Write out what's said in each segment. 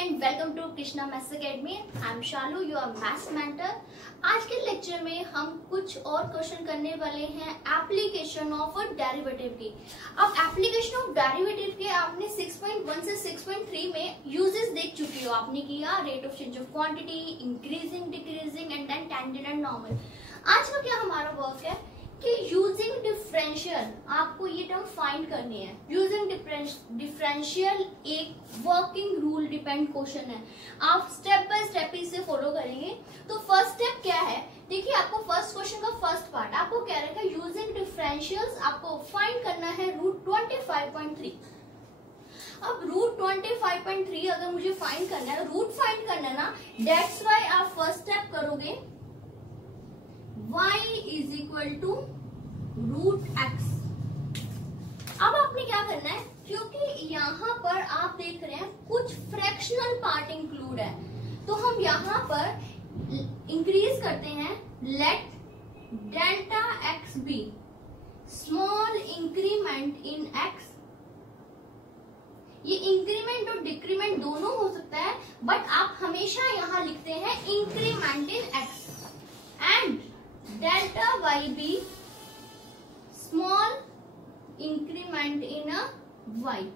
And welcome to Krishna maths academy. I am Shalu, your maths mentor. आज के lecture में हम कुछ और क्वेश्चन करने वाले हैं एप्लीकेशन ऑफ डेरिवेटिव की। अब एप्लीकेशन ऑफ डेरिवेटिव के आपने 6.1 से 6.3 में यूजेस देख चुकी हो। आपने किया rate of change of quantity, increasing, decreasing and then tangent and normal. आज का क्या हमारा वर्क है कि यूजिंग डिफरेंशियल आपको ये टर्म फाइंड करनी है। यूजिंग डिफरेंशियल एक वर्किंग रूल डिपेंड क्वेश्चन है। आप स्टेप बाय स्टेप इसे फॉलो करेंगे। तो फर्स्ट स्टेप क्या है, देखिए आपको फर्स्ट क्वेश्चन का फर्स्ट पार्ट आपको कह रहा है यूजिंग डिफरेंशियल्स आपको फाइंड करना है रूट 25.3। अब रूट 25.3 अगर मुझे फाइंड करना है, रूट फाइंड करना है ना, दैट्स व्हाई आप फर्स्ट स्टेप करोगे y is equal to root x. अब आपने क्या करना है, क्योंकि यहाँ पर आप देख रहे हैं कुछ फ्रैक्शनल पार्ट इंक्लूड है, तो हम यहाँ पर इंक्रीज करते हैं। Let delta x be small increment in x. ये इंक्रीमेंट और डिक्रीमेंट दोनों हो सकता है, बट आप हमेशा यहाँ लिखते हैं increment in x and delta y be small increment in a y.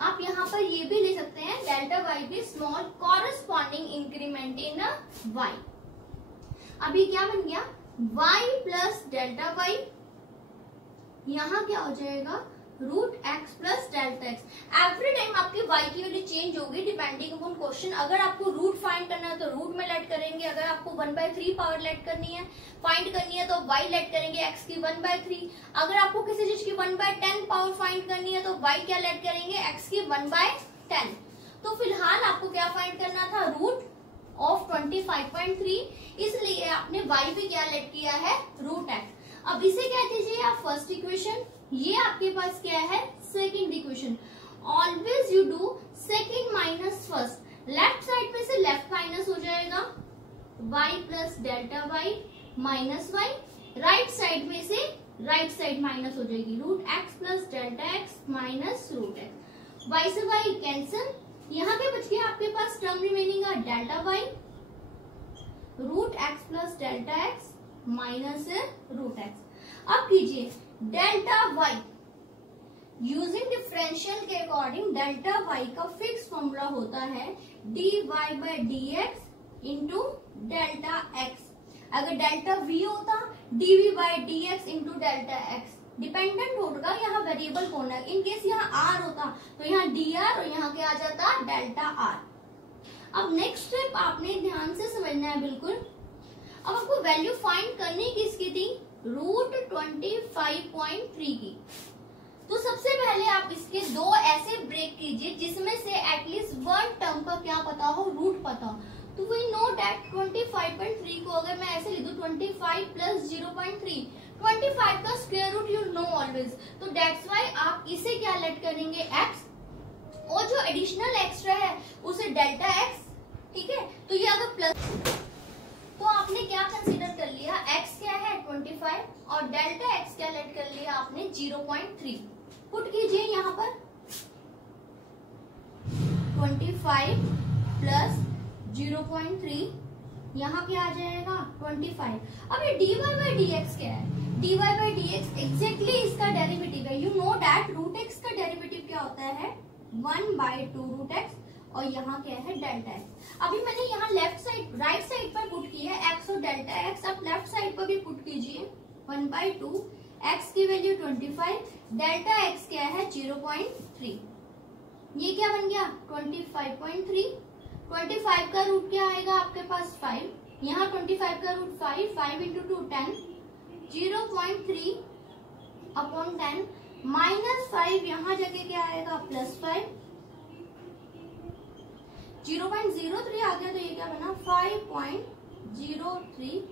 आप यहां पर ये भी ले सकते हैं delta y be small corresponding increment in a y. अभी क्या बन गया, वाई प्लस डेल्टा वाई, यहां क्या हो जाएगा root x plus delta x. Every time आपकी y की वैल्यू चेंज होगी डिपेंडिंग अपॉन क्वेश्चन। अगर आपको रूट फाइंड करना है तो रूट में लेट करेंगे, अगर आपको 1/3 पावर लेट करनी है फाइंड करनी है तो y लेट करेंगे x की 1/3। अगर आपको किसी चीज की 1/10 पावर फाइंड करनी है तो y क्या लेट करेंगे, x की 1/10। तो फिलहाल आपको क्या फाइंड करना था, रूट ऑफ 25.3, इसलिए आपने y भी क्या लेट किया है, रूट x। अब इसे क्या कीजिए आप, फर्स्ट इक्वेशन, ये आपके पास क्या है, second equation. Always you do second minus first. Left side में से लेफ्ट माइनस हो जाएगा, y plus delta y minus y. Right side में से राइट साइड माइनस हो जाएगी, root x plus delta x minus root x. Y से y cancel, यहाँ पे बच गया आपके पास टर्म रिमेनिंग है delta y root x plus delta x minus root x. अब कीजिए डेल्टा वाई यूजिंग डिफरेंशियल के अकॉर्डिंग, डेल्टा वाई का फिक्स फॉर्मूला होता है dy by dx into delta x. अगर डेल्टा v होता dv by dx into delta x. Dependent होगा यहाँ वेरिएबल कौन है, इन केस यहाँ r होता तो यहाँ dr और यहाँ क्या आ जाता डेल्टा r। अब नेक्स्ट स्टेप आपने ध्यान से समझना है बिल्कुल। अब आपको वैल्यू फाइंड करनी किसकी थी, रूट 25.3 की। तो सबसे पहले आप इसके दो ऐसे ब्रेक कीजिए जिसमें से एटलीस्ट वन टर्म का क्या पता हो, रूट पता हो। तो वी नो दैट 25.3 को अगर मैं ऐसे लिख दूं 25 प्लस 0.3, 25 का square root you know always, तो दैट्स व्हाई आप इसे क्या लेट करेंगे x, और जो एडिशनल एक्स्ट्रा है उसे डेल्टा x, ठीक है। तो ये अगर प्लस, तो आपने क्या कंसीडर कर लिया, x क्या है 25 और डेल्टा x क्या लेट कर लिया आपने 0.3। पुट कीजिए यहाँ पर 25 प्लस 0.3, यहाँ क्या आ जाएगा 25। अब ये dy बाई dx क्या है, dy बाई dx एग्जैक्टली इसका डेरिवेटिव है। You know that root x का डेरिवेटिव क्या होता है 1/2 रूट x, और यहाँ क्या है डेल्टा एक्स। अभी मैंने यहाँ लेफ्ट साइड राइट साइड पर पुट किया है एक्स और डेल्टा एक्स, अब लेफ्ट साइड पर भी पुट कीजिए 1/2, एक्स की वैल्यू 25, डेल्टा एक्स क्या है 0.3। ये क्या बन गया 25.3। 25 का रूट क्या आएगा आपके पास 5, यहाँ 25 का रूट 5, 5 इंटू 2 10, 0.3 अपॉन 10 माइनस 5, यहाँ जगह क्या आएगा प्लस 5, 0.03 आ गया, तो ये क्या बना 5.03,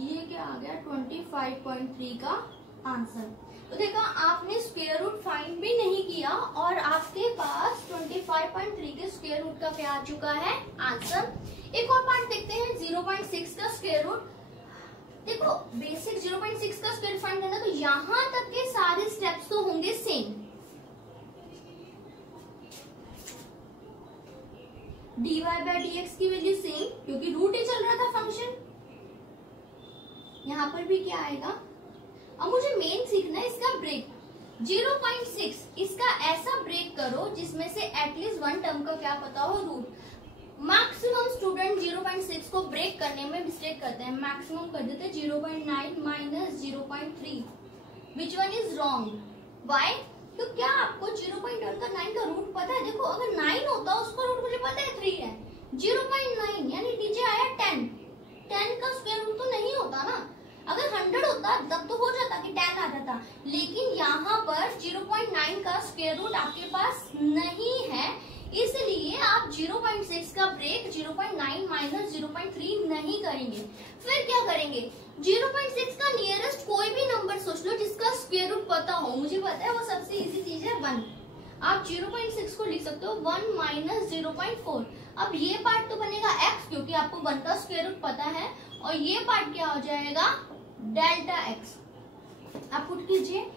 ये क्या आ गया 25.3 का आंसर। तो देखा आपने स्क्वायर रूट फाइंड भी नहीं किया और आपके पास 25.3 के स्क्वायर रूट का क्या आ चुका है आंसर। एक और पार्ट देखते हैं 0.6 का स्क्वायर रूट। देखो बेसिक 0.6 का स्क्वायर फाइंड करना, तो यहाँ तक के सारे स्टेप्स तो होंगे सेम। dy बाय dx की वैल्यू सेम, क्योंकि रूट ही चल रहा था फंक्शन। यहाँ पर भी क्या आएगा? अब मुझे मेन सीखना है इसका ब्रेक। 0.6 इसका ऐसा ब्रेक करो जिसमें से एटलीस्ट वन टर्म का क्या पता हो रूट। मैक्सिमम स्टूडेंट 0.6 को ब्रेक करने में मिस्टेक करते हैं, मैक्सिमम कर देते हैं 0.9 minus 0.3, which one is wrong? Why? तो क्या आपको 0.1 का 9 का रूट पता है? देखो अगर 9 होता उसका रूट मुझे पता है 3 है, 0.9 यानी नीचे आया 10, 10 का स्क्वायर रूट तो नहीं होता ना। अगर 100 होता तब तो हो जाता कि 10 आ जाता, लेकिन यहाँ पर 0.9 का स्क्वायर रूट आपके पास नहीं है, इसलिए आप 0.6 का ब्रेक 0.9 माइनस 0.3 नहीं करेंगे। फिर क्या करेंगे? 0.6 का नियरेस्ट कोई भी नंबर सोच लो जिसका स्क्वायर रूट पता हो। मुझे पता है वो सबसे इजी चीज है 1। आप 0.6 को लिख सकते हो 1 माइनस 0.4। अब ये पार्ट तो बनेगा x, क्योंकि आपको 1 का स्क्वायर रूट पता है, और ये पार्ट क्या हो जाएगा? Delta x। आप पुट कीजिए,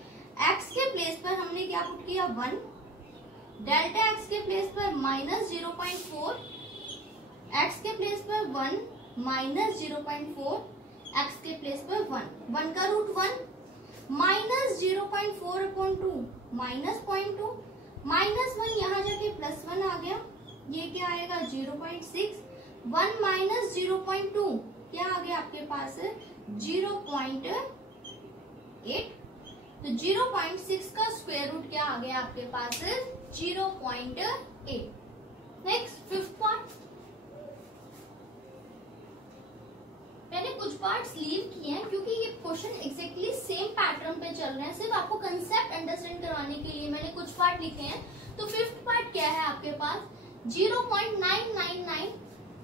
x के प्लेस पर हमने क्या पुट किया? 1। डेल्टा x के प्लेस पर माइनस 0.4, x के प्लेस पर 1 माइनस 0.4, x के प्लेस पर 1, 1 का root 1 minus 0.4 upon 2 minus 0.2, minus 1 यहाँ जाके प्लस 1 आ गया, ये क्या आएगा? 0.6, 1 माइनस 0.2 क्या आ गया आपके पास? 0.8। तो 0.6 का स्क्वायर रूट क्या आ गया आपके पास? 0.8। नेक्स्ट फिफ्थ पार्ट, मैंने कुछ पार्ट्स लीव किए हैं क्योंकि ये क्वेश्चन एग्जैक्टली सेम पैटर्न पे चल रहे हैं, सिर्फ आपको कंसेप्ट अंडरस्टैंड करवाने के लिए मैंने कुछ पार्ट लिखे हैं। तो फिफ्थ पार्ट क्या है आपके पास? 0.999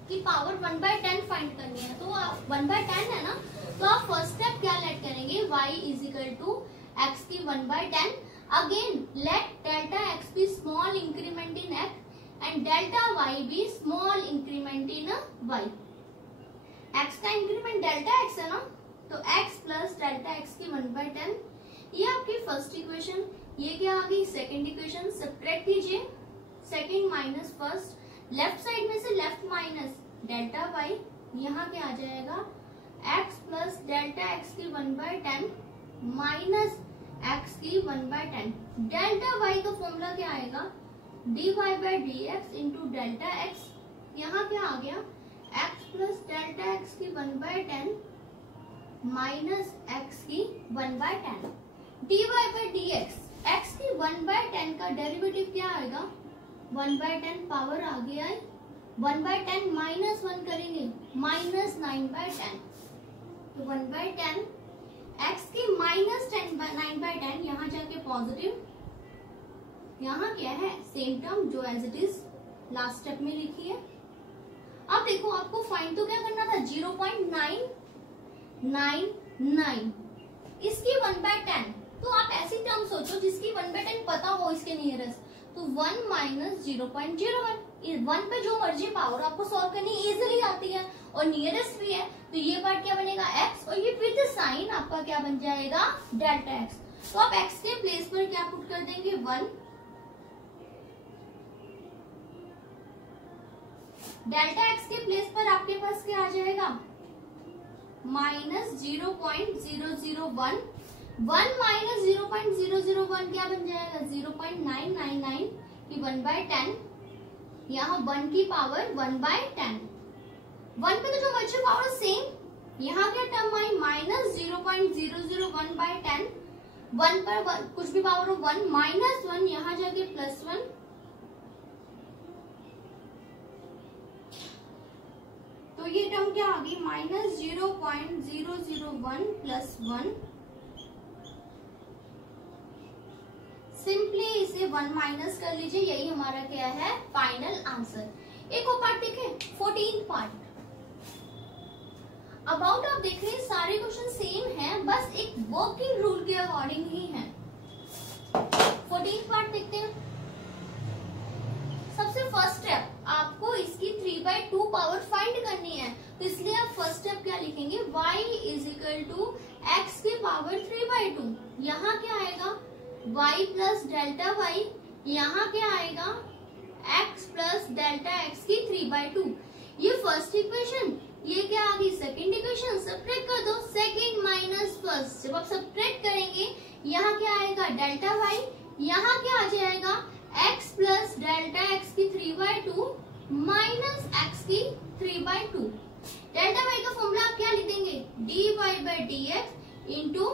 की पावर 1/10 फाइंड करनी है। तो 1/10 है ना, तो आप फर्स्ट स्टेप क्या लेट करेंगे? y is equal to x की 1/10। Again let delta x be small increment in x and delta y be small increment in y। x का इंक्रीमेंट डेल्टा x है ना, तो x प्लस डेल्टा x की 1/10, ये आपकी first equation. ये क्या आ गई? Second equation. सब्ट्रैक्ट कीजिए, second minus first, left side में से लेफ्ट माइनस डेल्टा y, यहाँ क्या आ जाएगा? x प्लस डेल्टा x की 1/10 माइनस x की 1/10। डेल्टा y का फॉर्मूला क्या आएगा? dy by dx into delta x, यहाँ क्या आ गया? x प्लस डेल्टा x की 1/10 माइनस x की 1/10। dy बाई dx, x की 1/10 का डेरिवेटिव क्या आएगा? 1/10 पावर आ गया है, 1/10 माइनस 1 करेंगे, माइनस 9/10। तो 1/10 x की माइनस 9/10, यहाँ जाके पॉजिटिव, यहाँ क्या है? सेम टर्म जो as it is last step में लिखी है। अब देखो आपको फाइंड तो क्या करना था? 0.999, इसकी 1/10। तो आप ऐसी टर्म सोचो जिसकी 1/10 पता हो इसके नियरेस्ट, तो 1 माइनस 0.01, 1 पे जो मर्जी पावर आपको सॉल्व करनी इजीली आती है और नियरेस्ट भी है, तो ये पार्ट क्या बनेगा? x, और ये विद साइन आपका क्या बन जाएगा? Delta x। तो आप x के प्लेस पर क्या पुट कर देंगे? 1। डेल्टा x के प्लेस पर आपके पास क्या आ जाएगा? माइनस 0.001, 1 माइनस 0.001 क्या बन जाएगा? 0.999 की 1/10, यहाँ 1 की पावर 1/10। 1 पे तो जो मर्जी पावर सेम, यहाँ क्या टर्म आई? माइनस 0.001/10, 1 पर कुछ भी पावर हो 1 माइनस 1, यहाँ जाके प्लस 1। तो ये टर्म क्या आ गई? Minus 0.001 plus 1। सिंपली इसे 1 माइनस कर लीजिए, यही हमारा क्या है? Final answer. एक और पार्ट देखें, 14th पार्ट। अबाउट आप देख रहे हैं सारे क्वेश्चन सेम हैं, बस एक वर्किंग रूल के अकॉर्डिंग ही है। 14th पार्ट देखते हैं। सबसे फर्स्ट स्टेप आपको इसकी 3/2 पावर फाइंड करनी है, तो इसलिए आप फर्स्ट स्टेप क्या लिखेंगे? y is equal to x की पावर 3/2। यहाँ क्या आएगा? y प्लस डेल्टा y, यहाँ क्या आएगा? x प्लस डेल्टा x की 3/2। ये फर्स्ट इक्वेशन, ये क्या आ गई सेकेंड इक्वेशन। सब्ट्रैक्ट कर दो सेकेंड माइनस फर्स्ट। जब आप सब्ट्रैक्ट करेंगे यहाँ क्या आएगा डेल्टा वाई, यहाँ क्या आ जाएगा x प्लस डेल्टा x की 3/2 माइनस x की 3/2। डेल्टा वाई का फॉर्मूला आप क्या लिख देंगे dy/dx इंटू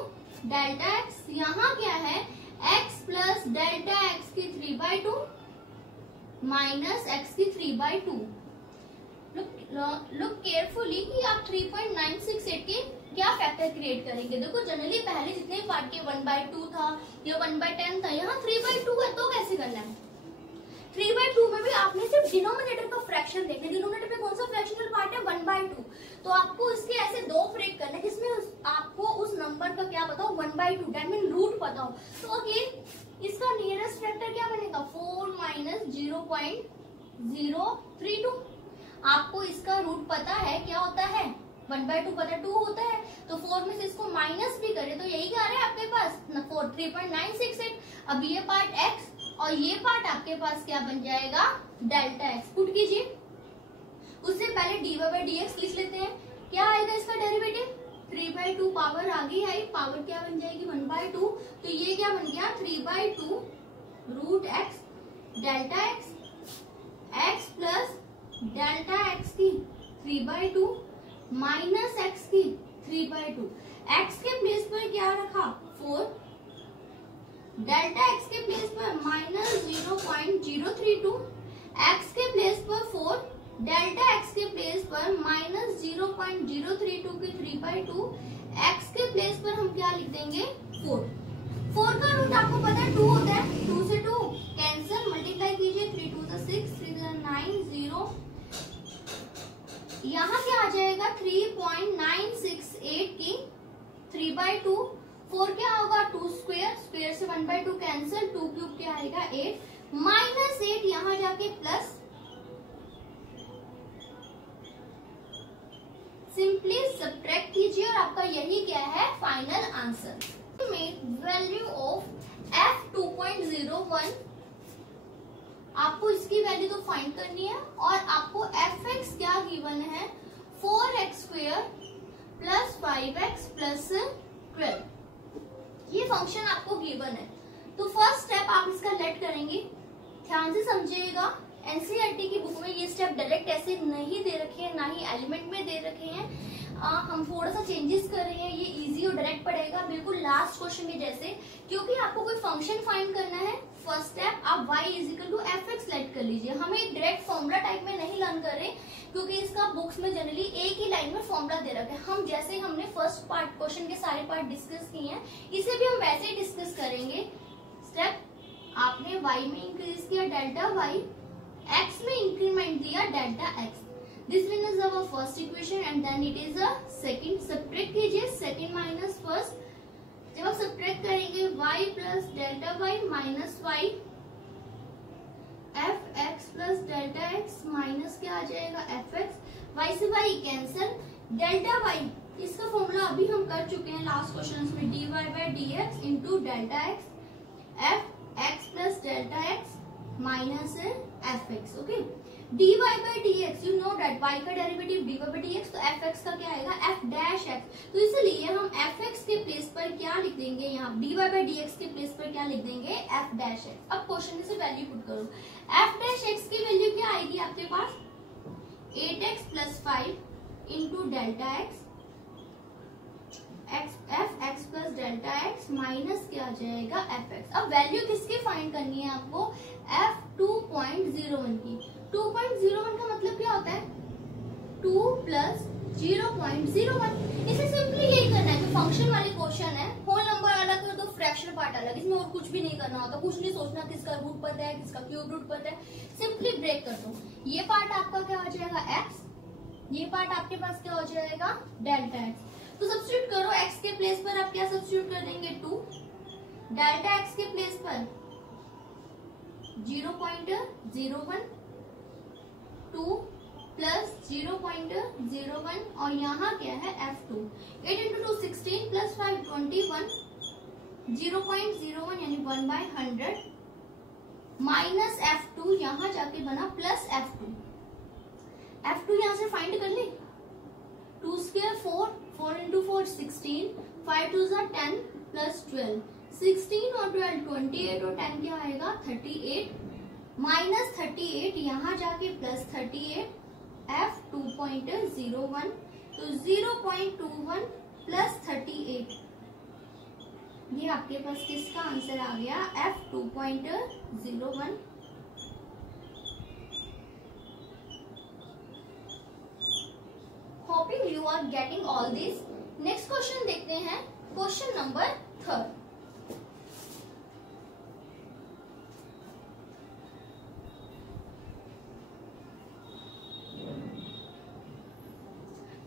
डेल्टा x। यहाँ क्या है x प्लस डेल्टा x की 3/2 माइनस x की 3/2। लुक केयरफुली कि आप 3.968 के क्या फैक्टर क्रिएट करेंगे। देखो जनरली पहले जितने पार्ट के 1/2 था या 1/10 था, यहाँ 3/2 है तो कैसे करना है। 3/2 में भी आपने सिर्फ डिनोमिनेटर का फ्रैक्शन देखना है। डिनोमिनेटर में कौन सा फ्रैक्शनल पार्ट है 1/2, तो आपको इसके ऐसे दो ब्रेक करना है जिसमें आपको उस नंबर का क्या पता हो 1/2 दैट मीन रूट पता हो। तो अगेन इसका नियरेस्ट फैक्टर क्या बनेगा 4 माइनस 0.032। आपको इसका रूट पता है क्या होता है 1/2 पता 2 होता है, तो 4 में से इसको माइनस भी करें तो यही क्या आ रहा है आपके पास 3.968। अब ये पार्ट x और ये पार्ट आपके पास क्या बन जाएगा डेल्टा x। पुट कीजिए, उससे पहले dy/dx लिख लेते हैं। क्या आएगा इसका डेरिवेटिव 3/2 पावर आगे आई, पावर क्या बन जाएगी 1/2, तो ये क्या बन गया 3/2 root x delta x plus delta x की 3/2 माइनस x की 3/2। x के प्लेस पर क्या रखा 4, डेल्टा x के प्लेस पर माइनस 0.032, x के प्लेस पर 4, डेल्टा x के प्लेस पर माइनस 0.032 की 3/2, x के प्लेस पर हम क्या लिख देंगे 4। 4 का रूट आपको पता है 2 होता है, 2 से 2 कैंसिल, मल्टीप्लाई कीजिए 3 2 6 3 9 0। यहाँ क्या आ जाएगा 3.968 की 3/2। 4 क्या होगा 2 स्क्वायर, स्क्वायर से 1/2 कैंसिल, 2 क्यूब क्या आएगा 8 माइनस 8 यहाँ जाके प्लस, सिंपली सब्ट्रैक्ट कीजिए और आपका यही क्या है final answer. Value of f 2.01 आपको इसकी वैल्यू तो फाइंड करनी है और आपको fx क्या गिवन है 4x² प्लस 5x प्लस 12। ये फंक्शन आपको गिवन है, तो फर्स्ट स्टेप आप इसका लेट करेंगे। ध्यान से समझिएगा, एनसीईआरटी की बुक में ये स्टेप डायरेक्ट ऐसे नहीं दे रखे हैं, ना ही एलिमेंट में दे रखे हैं। हम थोड़ा सा चेंजेस कर रहे हैं, ये इजी और डायरेक्ट पड़ेगा बिल्कुल लास्ट क्वेश्चन के जैसे। क्योंकि आपको कोई फंक्शन फाइंड करना है, फर्स्ट स्टेप आप y is equal to fx let कर लीजिए। हम एक डायरेक्ट फॉर्मूला टाइप में नहीं लर्न कर रहे, क्योंकि इसका बुक्स में जनरली एक ही लाइन में फॉर्मूला दे रखा है। हम जैसे हमने फर्स्ट पार्ट क्वेश्चन के सारे पार्ट डिस्कस किए हैं, इसे भी हम वैसे ही डिस्कस करेंगे। स्टेप आपने y में इंक्रीज किया डेल्टा y, x में इंक्रीमेंट दिया delta x। This one is our first equation and then it is a second. Subtract कीजिए सेकंड माइनस फर्स्ट। जब आप सब्ट्रैक्ट करेंगे y plus delta y minus y, fx plus delta x minus क्या आ जाएगा fx, y से y cancel, delta y इसका formula अभी हम कर चुके हैं लास्ट क्वेश्चन में dy/dx into delta x, fx plus delta x minus fx। Okay, dy/dx you know that y का डेरिवेटिव dy/dx, तो fx का क्या आएगा f'(x)। तो इसलिए हम fx के प्लेस पर क्या लिख देंगे, यहाँ dy/dx के प्लेस पर क्या लिख देंगे f'(x)। अब क्वेश्चन से वैल्यू पुट करो, f'(x) की वैल्यू क्या आएगी आपके पास 8x plus 5 into delta x, fx plus delta x minus क्या आ जाएगा fx। अब वैल्यू किसकी फाइंड करनी है आपको f 2.01 की। 2.01 का मतलब क्या होता है 2 प्लस 0.01। इसे सिंपली यही करना है, जो फंक्शन वाले क्वेश्चन है होल नंबर अलग कर दो, फ्रैक्शन पार्ट अलग, इसमें और कुछ भी नहीं करना होता, कुछ नहीं सोचना किसका रूट पता है किसका क्यूब रूट पता है, सिंपली ब्रेक कर दो। ये पार्ट आपका क्या हो जाएगा x, ये पार्ट आपके पास क्या हो जाएगा डेल्टा x। तो सब्स्टिट्यूट करो, x के प्लेस पर आप क्या सब्स्टिट्यूट कर देंगे 2, डेल्टा x के प्लेस पर 0.01, 2 प्लस 0.01 और यहाँ क्या है f2। 8 इंटू 2 16 प्लस 5 21, 0.01 यानी 1/100 माइनस f2, यहाँ जाके बना प्लस f2। F2 यहाँ से फाइंड कर ले, 2 स्क्वायर 4, 4 इंटू 4 16, 5 2 10 प्लस 12, 16 और 12 28 और 10 क्या आएगा 38, माइनस 38 यहाँ जाके प्लस 38, F 2.01, तो 0.21 प्लस 38, ये आपके पास किसका आंसर आ गया F 2.01। Hoping you are getting all this. Next question देखते हैं, question number 3।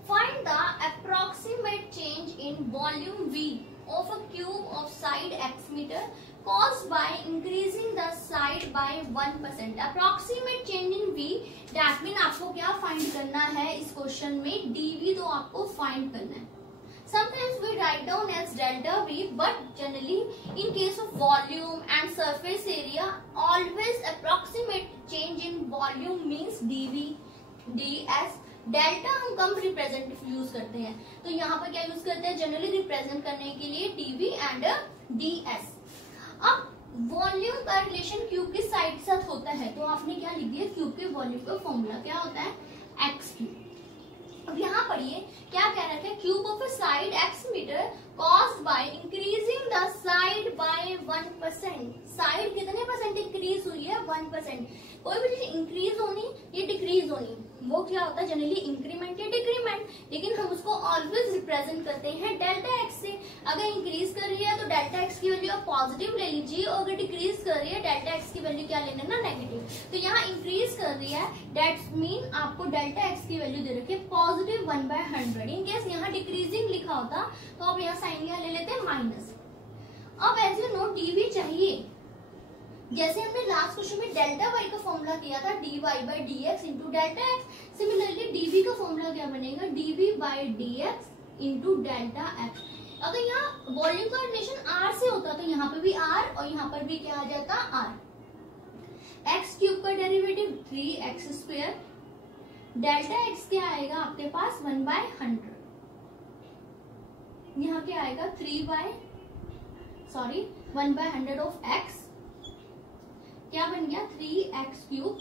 Find the approximate change in volume V of a cube of side x meter caused by increasing the side by 1%. Approximate change in V, that mean आपको क्या find करना है इस question में, dV तो आपको find करना है। Sometimes we write down as delta V, but generally in case of volume and surface area, always approximate change in volume means dV, ds। Delta हम कम रिप्रेजेंट यूज करते हैं, तो यहाँ पर क्या यूज करते हैं जनरली रिप्रेजेंट करने के लिए dV एंड ds। अब वॉल्यूम का रिलेशन क्यूब की साइड के साथ होता है, तो आपने क्या लिख दिया, क्यूब के वॉल्यूम का फॉर्मूला क्या होता है x क्यूब। अब यहाँ पढ़िए क्या कह रखा है, cube of a side x metre caused by increasing the side by 1%। साइड कितने परसेंट इंक्रीज हुई है 1%। कोई भी चीज इंक्रीज होनी या डिक्रीज होनी वो क्या होता है जनरली इंक्रीमेंट या डिक्रीमेंट, लेकिन हम उसको ऑलवेज रिप्रेजेंट करते हैं डेल्टा एक्स से। अगर इंक्रीज कर रही है तो डेल्टा एक्स की वैल्यू आप पॉजिटिव ले लीजिए, और अगर डिक्रीज कर रही है डेल्टा एक्स की वैल्यू क्या लेना ना नेगेटिव। तो यहाँ इंक्रीज कर रही है, दैट्स मीन आपको डेल्टा एक्स की वैल्यू दे रखी है पॉजिटिव 1/100। इन केस यहाँ डिक्रीजिंग लिखा होता तो आप यहाँ साइन यहाँ ले लेते हैं माइनस। अब एज यू नो डीवी चाहिए, जैसे हमने लास्ट क्वेश्चन में डेल्टा वाई का फॉर्मूला किया था dy by D x into delta x, similarly dv का फॉर्मूला क्या बनेगा dv by D x into delta x. अगर यहाँ वॉल्यूम का रिलेशन r से होता तो यहाँ पे भी r और यहाँ पर भी क्या आ जाता r। x क्यूब का derivative 3x square, delta x क्या आएगा आपके पास 1/100, यहाँ क्या आएगा 1/100 ऑफ x, क्या बन गया 3x cube,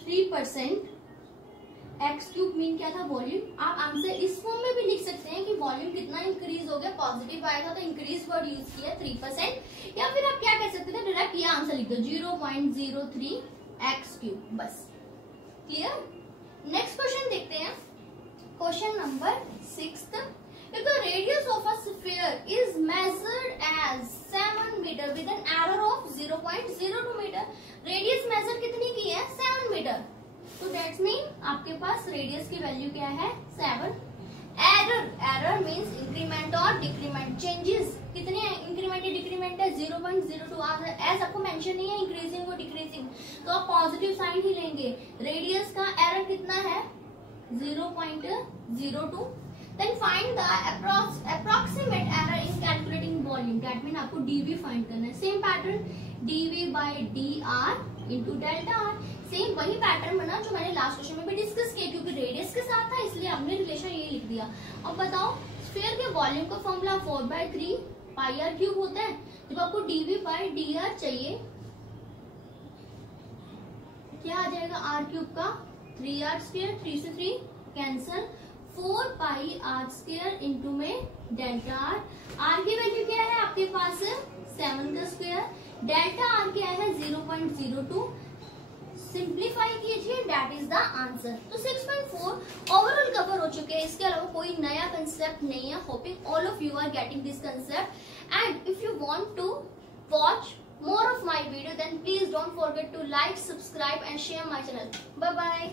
3% x cube mean क्या था वॉल्यूम। आप आंसर इस फॉर्म में भी लिख सकते हैं कि वॉल्यूम कितना इंक्रीज हो गया, पॉजिटिव आया था तो इंक्रीज वर्ड यूज किया 3%, या फिर आप क्या कह सकते थे डायरेक्ट ये आंसर लिख दो 0.03 x क्यूब, बस क्लियर। नेक्स्ट क्वेश्चन देखते हैं, question number 6। If the radius of a sphere is measured as 7 meter with an error of 0.02 meter, radius measure कितनी की है 7 मीटर, तो दैट्स मीन आपके पास रेडियस की वैल्यू क्या है 7। एरर मींस इंक्रीमेंट और डिक्रीमेंट, चेंजेस कितने इंक्रीमेंट या डिक्रीमेंट है 0.02। एज आपको मेंशन नहीं है इंक्रीजिंग और डिक्रीजिंग, तो आप पॉजिटिव साइन ही लेंगे। रेडियस का एरर कितना है 0.02। Then find the approximate error in calculating volume. That mean आपको dV find करना है। Same pattern dV by dr into delta r। Same वही पैटर्न बना जो मैंने लास्ट क्वेश्चन में भी डिस्कस किया, क्योंकि रेडियस के साथ था इसलिए हमने रिलेशन ये लिख दिया। अब बताओ स्फीयर के वॉल्यूम का फॉर्मूला 4/3 पाई आर क्यूब होता है। जब आपको dV by dr चाहिए क्या आ जाएगा r क्यूब का 3r स्क्वायर, 3 से 3 cancel, 4 pi r square into में डेल्टा आर। आर की वैल्यू क्या है आपके पास 7 का स्क्वायर, डेल्टा आर क्या है 0.02। सिंप्लीफाई कीजिए, दैट इज द आंसर। तो 6.4 ओवरऑल कवर हो चुके हैं, इसके अलावा कोई नया कंसेप्ट नहीं है। Hoping all of you are getting this concept, and if you want to watch more of my video, then please don't forget to like, subscribe and share my channel. Bye bye.